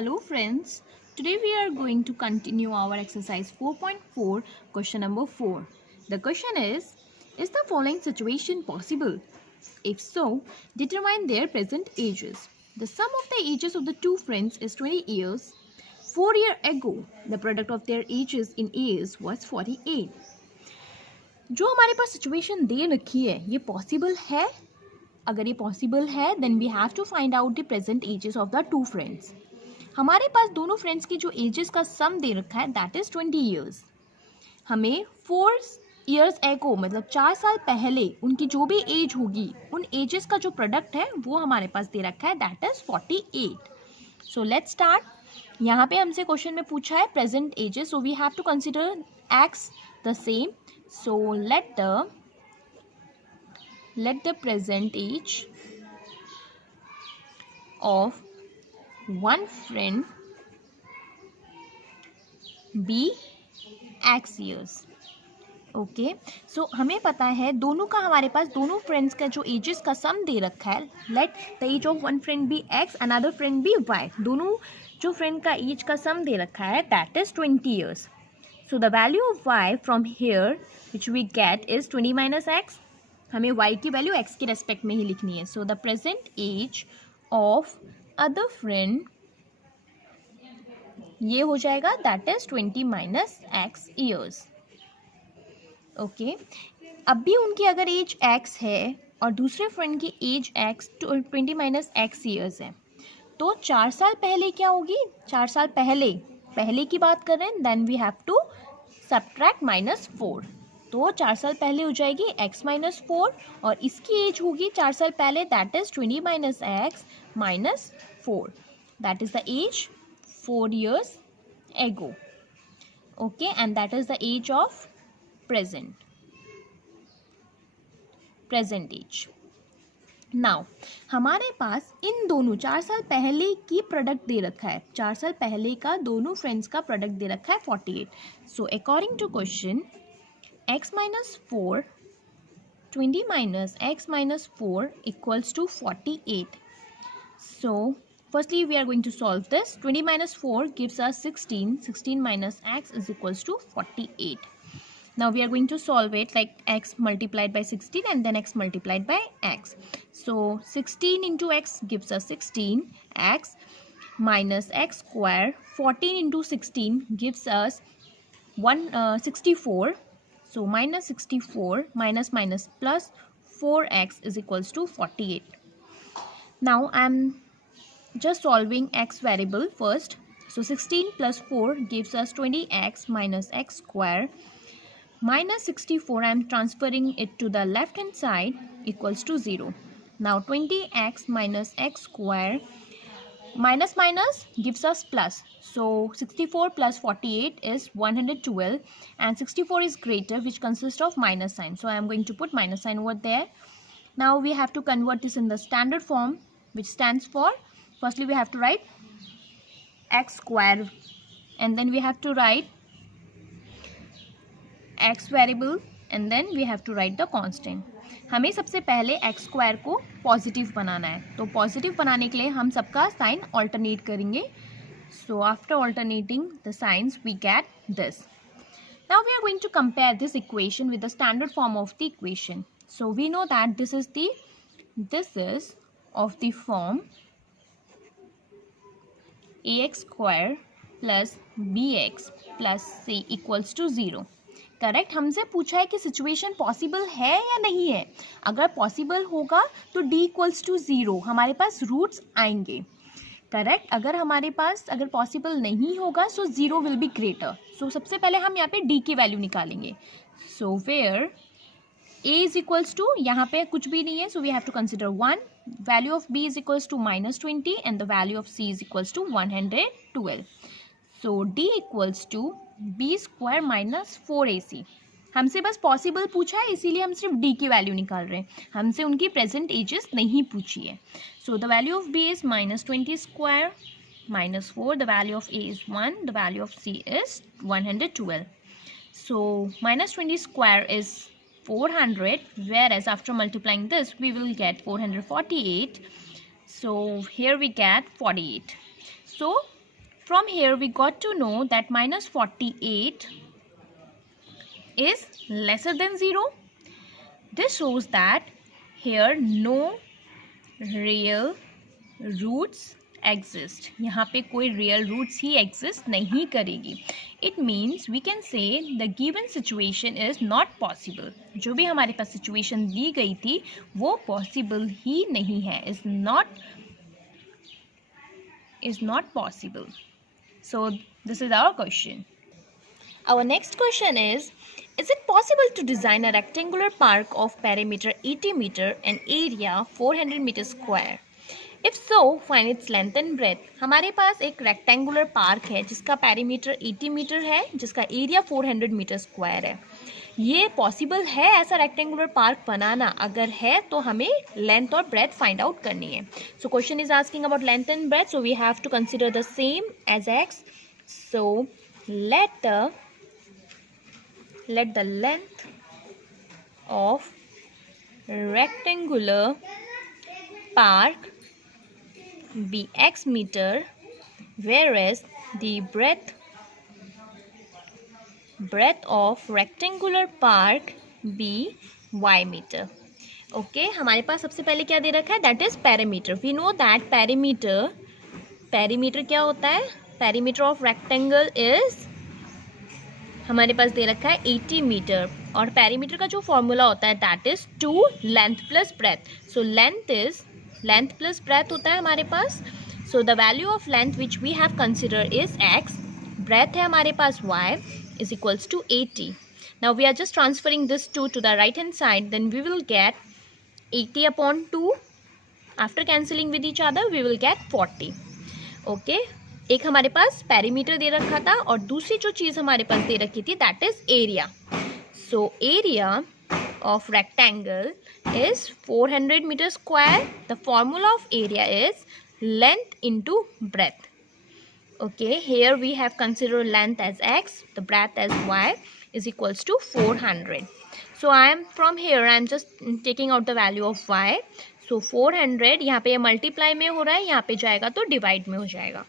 Hello friends, today we are going to continue our exercise 4.4 question number 4. The question is the following situation possible? If so, determine their present ages. The sum of the ages of the two friends is 20 years. 4 years ago, the product of their ages in years was 48. जो हमारे पास सिचुएशन दे रखी है ये possible है. अगर ये possible है then we have to find out the present ages of the two friends. हमारे पास दोनों फ्रेंड्स की जो एजेस का सम दे रखा है दैट इज 20 ईयर्स. हमें 4 ईयर्स एगो मतलब 4 साल पहले उनकी जो भी एज होगी उन एजेस का जो प्रोडक्ट है वो हमारे पास दे रखा है that is 48. So let's start. यहाँ पे हमसे क्वेश्चन में पूछा है present ages, so we have to consider x the same. So let the present age of one friend be x years. Okay so हमें पता है दोनों का हमारे पास दोनों फ्रेंड्स का जो एजेस का सम दे रखा है. Let the age of one friend be x another friend be y. दोनों जो फ्रेंड का एज का सम दे रखा है that is 20 years. So the value of y from here which we get is 20 minus x. हमें y की वैल्यू x के रेस्पेक्ट में ही लिखनी है. So the present age of other friend ये हो जाएगा that is 20 minus x years. Okay अब भी उनकी अगर एज x है और दूसरे फ्रेंड की age x 20 minus x years है तो 4 साल पहले क्या होगी. 4 साल पहले की बात कर रहे हैं then we have to subtract -4. तो 4 साल पहले हो जाएगी x माइनस 4 और इसकी एज होगी 4 साल पहले that is 20 minus x minus 4. That is the age 4 years ago. Okay and that is the age of present age. Now हमारे पास इन दोनों 4 साल पहले की प्रोडक्ट दे रखा है. 4 साल पहले का दोनों फ्रेंड्स का प्रोडक्ट दे रखा है 48. So according to question x minus 4, 20 minus x minus 4 equals to 48. So, firstly we are going to solve this. 20 minus 4 gives us 16. 16 minus x is equals to 48. Now we are going to solve it like x multiplied by 16 and then x multiplied by x. So, 16 into x gives us 16. X minus x square. 14 into 16 gives us 64. So minus 64 minus plus 4x is equals to 48. Now I am just solving x variable first. So 16 plus 4 gives us 20x minus x square. Minus 64 I am transferring it to the left hand side equals to 0. Now 20x minus x square minus gives us plus. So 64 plus 48 is 112 and 64 is greater which consists of minus sign. So I am going to put minus sign over there. Now we have to convert this in the standard form which stands for, firstly we have to write x square and then we have to write x variable and then we have to write the constant. हमें सबसे पहले x square को पॉजिटिव बनाना है. तो पॉजिटिव बनाने के लिए हम सबका साइन ऑल्टरनेट करेंगे. So after alternating the signs we get this. Now we are going to compare this equation with the standard form of the equation. So we know that this is of the form ax square plus bx plus c equals to 0. करेक्ट. हमसे पूछा है कि situation possible है या नहीं है. अगर पॉसिबल होगा तो d इक्वल्स टू 0 हमारे पास रूट्स आएंगे. करेक्ट. अगर पॉसिबल नहीं होगा so 0 will be greater. So सबसे पहले हम यहाँ पे d की वैल्यू निकालेंगे. So where a is equals to, यहाँ पे कुछ भी नहीं है so we have to consider 1. Value of b is equals to -20 and the value of c is equals to 112. So d equals to b square minus 4ac. हमसे बस पॉसिबल पूछा है इसीलिए हम सिर्फ d की वैल्यू निकाल रहे हैं. हमसे उनकी प्रेजेंट एजेस नहीं पूछी है. So the value of b is -20 square minus 4. The value of a is 1. The value of c is 112. So -20 square is 400, whereas after multiplying this we will get 448. So here we get 48. So From here we got to know that minus 48 is lesser than 0. This shows that here no real roots exist. यहाँ पे कोई real roots ही exist नहीं करेगी. It means we can say the given situation is not possible. जो भी हमारे पास situation दी गई थी वो possible ही नहीं है. Is not possible. So this is our question. Our next question is it possible to design a rectangular park of perimeter 80 meter and area 400 meter square? If so, find its length and breadth. हमारे पास एक rectangular park है जिसका perimeter 80 मीटर है, जिसका area 400 metre square है. ये possible है ऐसा rectangular park बनाना? अगर है तो हमें length और breadth find out करनी है. So question is asking about length and breadth. So we have to consider the same as x. So let the length of rectangular park be x meter, whereas the breadth of rectangular park be y meter. Okay, हमारे पास सबसे पहले क्या दे रखा है? That is perimeter. We know that perimeter क्या होता है? Perimeter of rectangle is हमारे पास दे रखा है 80 मीटर और पेरीमीटर का जो फॉर्मूला होता है that is 2 length plus breadth. So length plus breadth होता है हमारे पास. So the value of length which we have consider is x, breadth है हमारे पास y is equals to 80. Now we are just transferring this 2 to the right hand side, then we will get 80 upon 2. After cancelling with each other we will get 40. Okay, एक हमारे पास पेरीमीटर दे रखा था और दूसरी जो चीज़ हमारे पास दे रखी थी that is area. So area of rectangle is 400 metre square. The formula of area is length into breadth. Okay, here we have consider length as x, the breadth as y is equals to 400. So I am from here I am just taking out the value of y. So 400 यहाँ पे मल्टीप्लाई में हो रहा है, यहाँ पे जाएगा तो डिवाइड में हो जाएगा.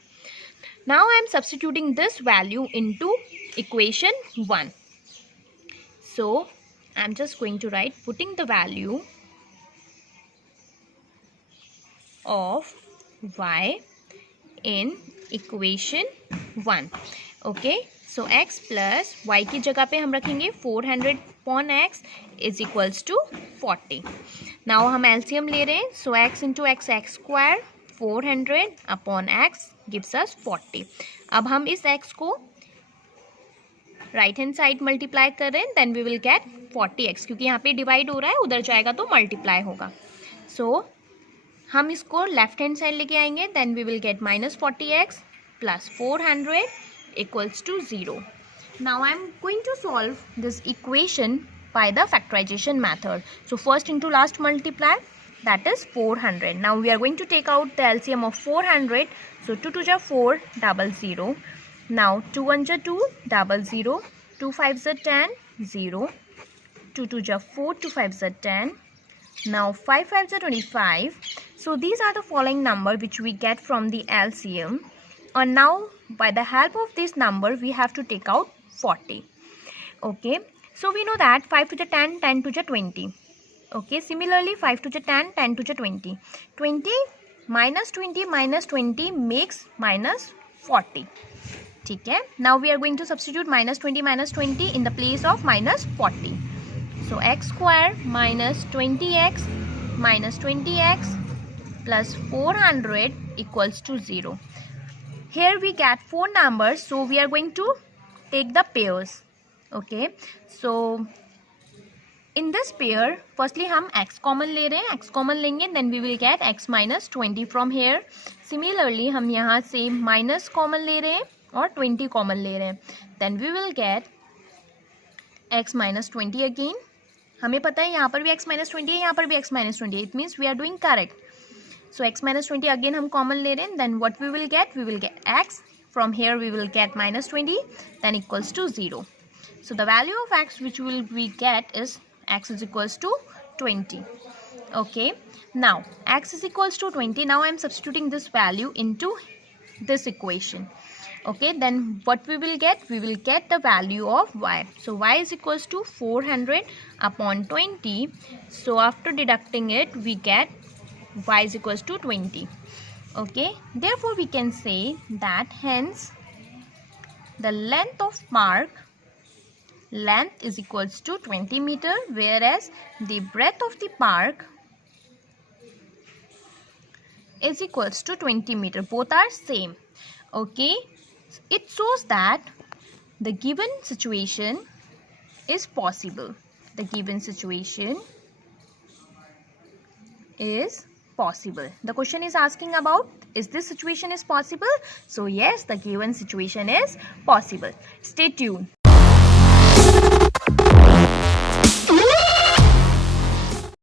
Now I am substituting this value into equation 1. So I am just going to write putting the value of y in equation 1. Okay, so x plus y की जगह पे हम रखेंगे 400 upon x is equals to 40. Now हम LCM ले रहे हैं. So x into x square 400 upon x gives us 40. अब हम इस x को राइट हैंड साइड मल्टीप्लाई कर रहे हैं, then we will gate 40x, क्योंकि यहाँ पे डिवाइड हो रहा है, उधर जाएगा तो मल्टीप्लाई होगा. सो हम इसको लेफ्ट हैंड साइड लेके आएंगे, then we will get minus 40x plus 400 equals to 0. Now I am going to solve this equation by the factorization method. So first into last multiply, that is 400. Now we are going to take out the LCM of 400. So 2 2 4 00. Now 2 1 2 00. 2 5 10 0. 2 2 4 2 5 10. Now 5 5 25. So these are the following number which we get from the LCM. And now by the help of this number we have to take out 40. Okay. So we know that 5 to the 10, 10 to the 20. Okay, similarly 5 to the 10, 10 to the 20. 20 minus 20 makes minus 40. ठीक है. Now we are going to substitute minus 20 in the place of minus 40. So x square minus 20x plus 400 equals to 0. Here we get 4 numbers, so we are going to take the pairs. Okay, so in this pair firstly हम x common ले रहे हैं, x common लेंगे, then we will get x minus 20 from here. Similarly हम यहाँ से minus common ले रहे हैं और 20 कॉमन ले रहे हैं, then we will get x minus 20 again. हमें पता है यहाँ पर भी x minus 20 है, यहाँ पर भी x minus 20 है. It means we are doing correct. So x minus 20 again हम कॉमन ले रहे हैं, then what we will get x. From here we will get minus 20, then equals to 0. So the value of x which we get is x is equals to 20. Okay, now x is equals to 20. Now I am substituting this value into this equation. Okay, then what we will get? We will get the value of y. So y is equals to 400 upon 20. So after deducting it, we get y is equals to 20. Okay, therefore we can say that hence the length of park length is equals to 20 meter, whereas the breadth of the park is equals to 20 meter. Both are same. Okay, it shows that the given situation is possible. The given situation is possible. The question is asking about, is this situation is possible? So yes, the given situation is possible. Stay tuned.